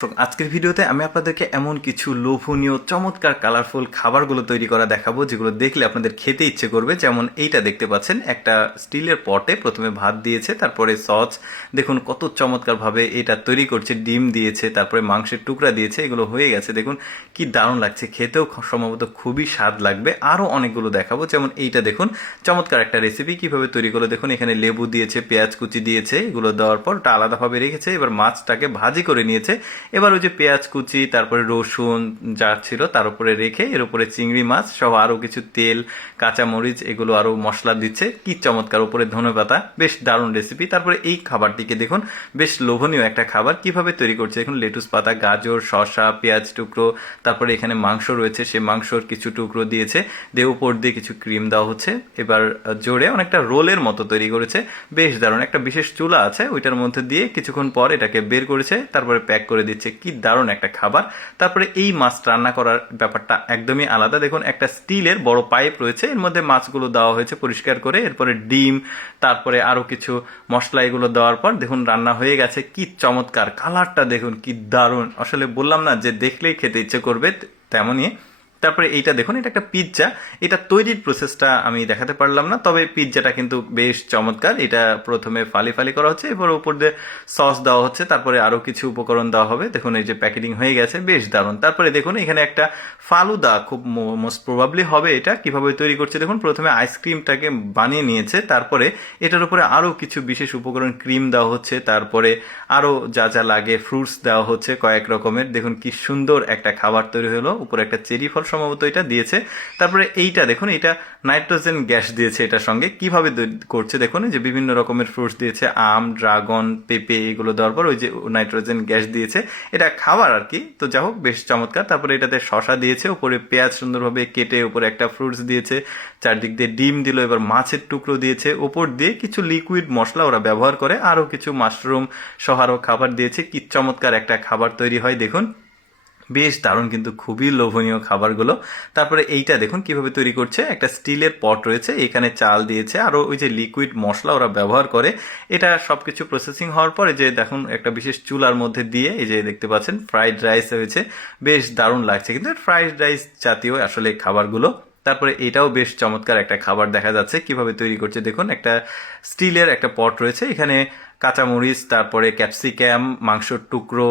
তো আজকের ভিডিওতে আমি আপনাদেরকে এমন কিছু লোভনীয় চমৎকার কালারফুল খাবারগুলো তৈরি করা দেখাবো যেগুলো দেখলে আপনাদের খেতে ইচ্ছে করবে। যেমন এইটা দেখতে পাচ্ছেন, একটা স্টিলের পটে প্রথমে ভাত দিয়েছে, তারপরে সস, দেখুন কত চমৎকারভাবে এটা তৈরি করছে, ডিম দিয়েছে, তারপরে মাংসের টুকরা দিয়েছে, এগুলো হয়ে গেছে। দেখুন কি দারুণ লাগছে, খেতেও সম্ভবত খুবই স্বাদ লাগবে। আরও অনেকগুলো দেখাবো, যেমন এইটা দেখুন চমৎকার একটা রেসিপি কিভাবে তৈরি করলো। দেখুন এখানে লেবু দিয়েছে, পেঁয়াজ কুচি দিয়েছে, এগুলো দেওয়ার পর ওটা আলাদাভাবে রেখেছে। এবার মাছটাকে ভাজি করে নিয়েছে। এবার ওই যে পেঁয়াজ কুচি, তারপরে রসুন যা ছিল তার উপরে রেখে এর উপরে চিংড়ি মাছ সহ আরও কিছু তেল, কাঁচামরিচ, এগুলো আরও মশলা দিচ্ছে। কি চমৎকার, উপরে ধনেপাতা, বেশ দারুণ রেসিপি। তারপরে এই খাবারটিকে দেখুন, বেশ লোভনীয় একটা খাবার কিভাবে তৈরি করছে। এখন লেটুস পাতা, গাজর, শসা, পেঁয়াজ টুকরো, তারপরে এখানে মাংস রয়েছে, সে মাংসর কিছু টুকরো দিয়েছে, দিয়ে উপর দিয়ে কিছু ক্রিম দেওয়া হচ্ছে। এবার জোরে অনেকটা রোলের মতো তৈরি করেছে, বেশ দারুণ। একটা বিশেষ চুলা আছে, ওইটার মধ্যে দিয়ে কিছুক্ষণ পর এটাকে বের করেছে, তারপরে প্যাক করে দিচ্ছে। কি দারুণ একটা খাবার। তারপরে এই মাছ রান্না করার ব্যাপারটা একদমই আলাদা। দেখুন একটা স্টিলের বড় পাইপ রয়েছে, এর মধ্যে মাছগুলো দেওয়া হয়েছে পরিষ্কার করে, এরপরে ডিম, তারপরে আরো কিছু মশলা, এগুলো দেওয়ার পর দেখুন রান্না হয়ে গেছে। কি চমৎকার কালারটা দেখুন, কি দারুণ। আসলে বললাম না যে দেখলেই খেতে ইচ্ছে করবে, তেমনই। তারপরে এইটা দেখুন, এটা একটা পিৎজা। এটা তৈরির প্রসেসটা আমি দেখাতে পারলাম না, তবে পিৎজাটা কিন্তু বেশ চমৎকার। এটা প্রথমে ফালি ফালি করা হচ্ছে, এরপর উপর দিয়ে সস দেওয়া হচ্ছে, তারপরে আরও কিছু উপকরণ দেওয়া হবে। দেখুন এই যে প্যাকেটিং হয়ে গেছে, বেশ দারুণ। তারপরে দেখুন এখানে একটা ফালুদা, খুব মোস্ট প্রবাবলি হবে এটা। কিভাবে তৈরি করছে দেখুন, প্রথমে আইসক্রিমটাকে বানিয়ে নিয়েছে, তারপরে এটার উপরে আরও কিছু বিশেষ উপকরণ, ক্রিম দেওয়া হচ্ছে, তারপরে আরও যা যা লাগে ফ্রুটস দেওয়া হচ্ছে কয়েক রকমের। দেখুন কি সুন্দর একটা খাবার তৈরি হলো, উপরে একটা চেরি ফল সম্ভবত এটা দিয়েছে। তারপরে এইটা দেখুন, এটা নাইট্রোজেন গ্যাস দিয়েছে এটার সঙ্গে। কিভাবে করছে দেখুন, যে বিভিন্ন রকমের ফ্রুটস দিয়েছে, আম, ড্রাগন, পেঁপে, এগুলো দেওয়ার পর ওই যে নাইট্রোজেন গ্যাস দিয়েছে। এটা খাবার আর কি, তো যা হোক বেশ চমৎকার। তারপরে এটাতে শশা দিয়েছে, উপরে পেঁয়াজ সুন্দরভাবে কেটে, উপরে একটা ফ্রুটস দিয়েছে, চারদিক দিয়ে ডিম দিল, এবার মাছের টুকরো দিয়েছে, উপর দিয়ে কিছু লিকুইড মশলা ওরা ব্যবহার করে, আরও কিছু মাশরুম সহ আরও খাবার দিয়েছে। কি চমৎকার একটা খাবার তৈরি হয় দেখুন, বেশ দারুণ, কিন্তু খুবই লোভনীয় খাবারগুলো। তারপরে এইটা দেখুন কিভাবে তৈরি করছে, একটা স্টিলের পট রয়েছে, এখানে চাল দিয়েছে, আরও ওই যে লিকুইড মশলা ওরা ব্যবহার করে। এটা সবকিছু প্রসেসিং হওয়ার পরে যে দেখুন একটা বিশেষ চুলার মধ্যে দিয়ে, এই যে দেখতে পাচ্ছেন ফ্রাইড রাইস হয়েছে, বেশ দারুণ লাগছে কিন্তু ফ্রাইড রাইস জাতীয় আসলে খাবারগুলো। তারপরে এটাও বেশ চমৎকার একটা খাবার দেখা যাচ্ছে কিভাবে তৈরি করছে দেখুন, একটা স্টিলের একটা পট রয়েছে, এখানে কাঁচামরিচ, তারপরে ক্যাপসিকাম, মাংসর টুকরো,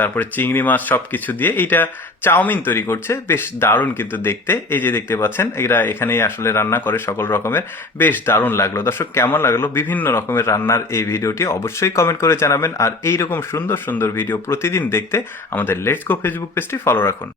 তারপরে চিংড়ি মাছ, সব কিছু দিয়ে এইটা চাউমিন তৈরি করছে। বেশ দারুণ কিন্তু দেখতে, এই যে দেখতে পাচ্ছেন এরা এখানেই আসলে রান্না করে সকল রকমের। বেশ দারুণ লাগলো। দর্শক কেমন লাগলো বিভিন্ন রকমের রান্নার এই ভিডিওটি অবশ্যই কমেন্ট করে জানাবেন। আর এইরকম সুন্দর সুন্দর ভিডিও প্রতিদিন দেখতে আমাদের লেটস গো ফেসবুক পেজটি ফলো রাখুন।